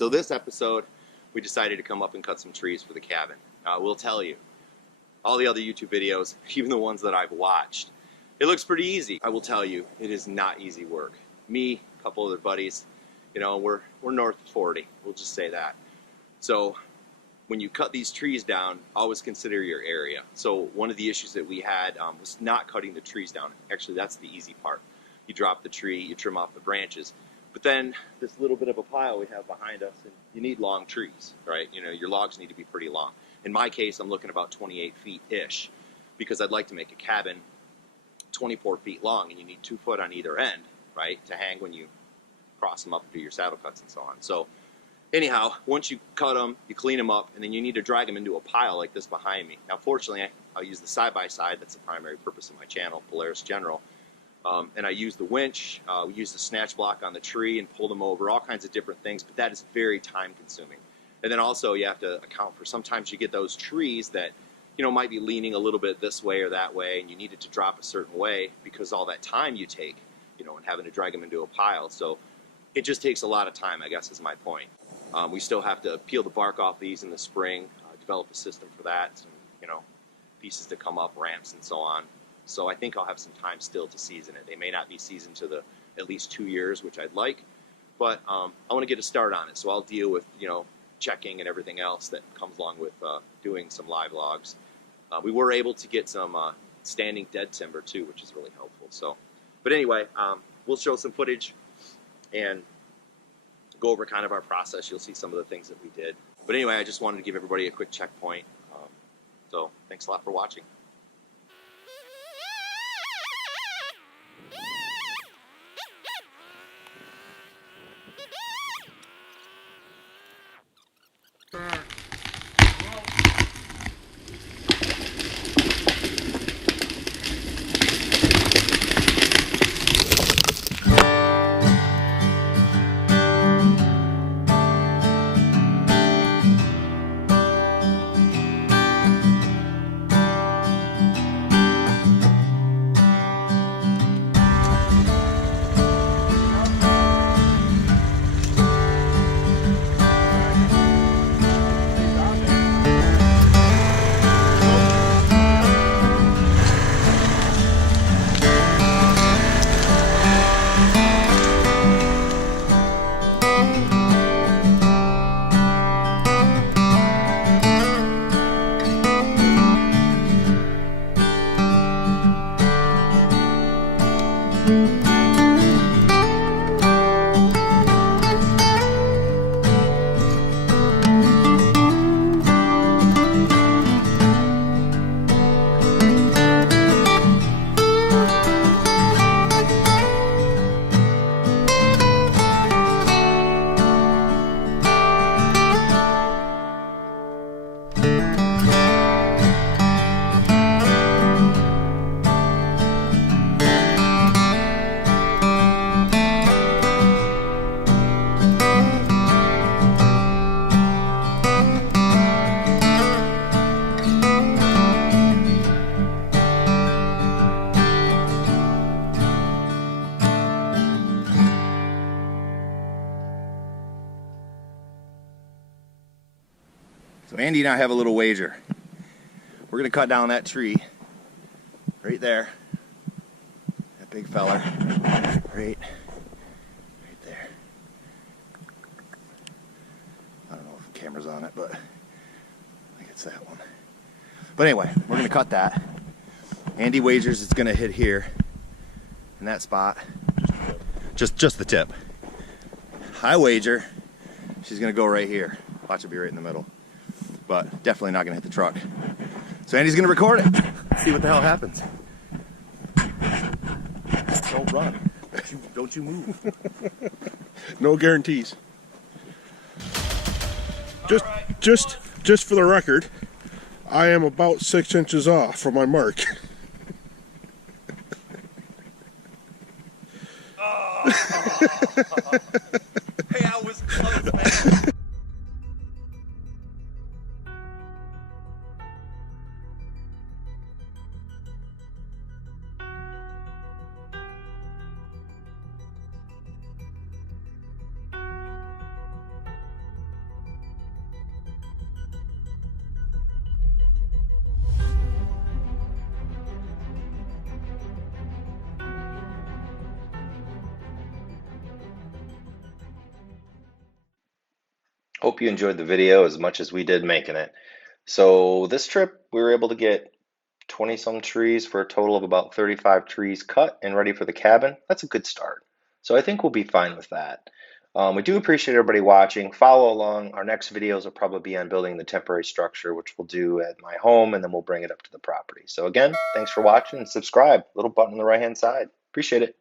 So this episode, we decided to come up and cut some trees for the cabin. We'll tell you, all the other YouTube videos, even the ones that I've watched, it looks pretty easy. I will tell you, it is not easy work. Me, a couple other buddies, you know, we're north of 40, we'll just say that. So when you cut these trees down, always consider your area. So one of the issues that we had was not cutting the trees down. Actually, that's the easy part. You drop the tree, you trim off the branches. But then this little bit of a pile we have behind us, and you need long trees, right? You know, your logs need to be pretty long. In my case, I'm looking about 28 feet-ish because I'd like to make a cabin 24 feet long, and you need 2 foot on either end, right, to hang when you cross them up and do your saddle cuts and so on. So anyhow, once you cut them, you clean them up, and then you need to drag them into a pile like this behind me. Now, fortunately, I'll use the side-by-side. That's the primary purpose of my channel, Polaris General. And I use the winch, we use the snatch block on the tree and pull them over, all kinds of different things, but that is very time-consuming. And then also you have to account for sometimes you get those trees that, you know, might be leaning a little bit this way or that way, and you need it to drop a certain way because all that time you take, you know, and having to drag them into a pile. So it just takes a lot of time, I guess, is my point. We still have to peel the bark off these in the spring, develop a system for that, some, you know, pieces to come up, ramps and so on. So I think I'll have some time still to season it. They may not be seasoned to the at least 2 years, which I'd like, but I want to get a start on it. So I'll deal with, you know, checking and everything else that comes along with doing some live logs. We were able to get some standing dead timber too, which is really helpful. So, but anyway, we'll show some footage and go over kind of our process. You'll see some of the things that we did. But anyway, I just wanted to give everybody a quick checkpoint. So thanks a lot for watching. So Andy and I have a little wager. We're gonna cut down that tree right there. That big fella. Right there. I don't know if the camera's on it, but I think it's that one. But anyway, we're gonna cut that. Andy wagers it's gonna hit here in that spot. Just the tip. I wager she's gonna go right here. Watch it be right in the middle. But definitely not gonna hit the truck. So Andy's gonna record it. See what the hell happens. Don't run. Don't you move. No guarantees. Just for the record, I am about 6 inches off from my mark. Hey, I was close, man. hope you enjoyed the video as much as we did making it. So this trip, we were able to get 20 some trees for a total of about 35 trees cut and ready for the cabin. That's a good start. So I think we'll be fine with that. We do appreciate everybody watching. Follow along. Our next videos will probably be on building the temporary structure, which we'll do at my home, and then we'll bring it up to the property. So again, thanks for watching and subscribe. Little button on the right-hand side. Appreciate it.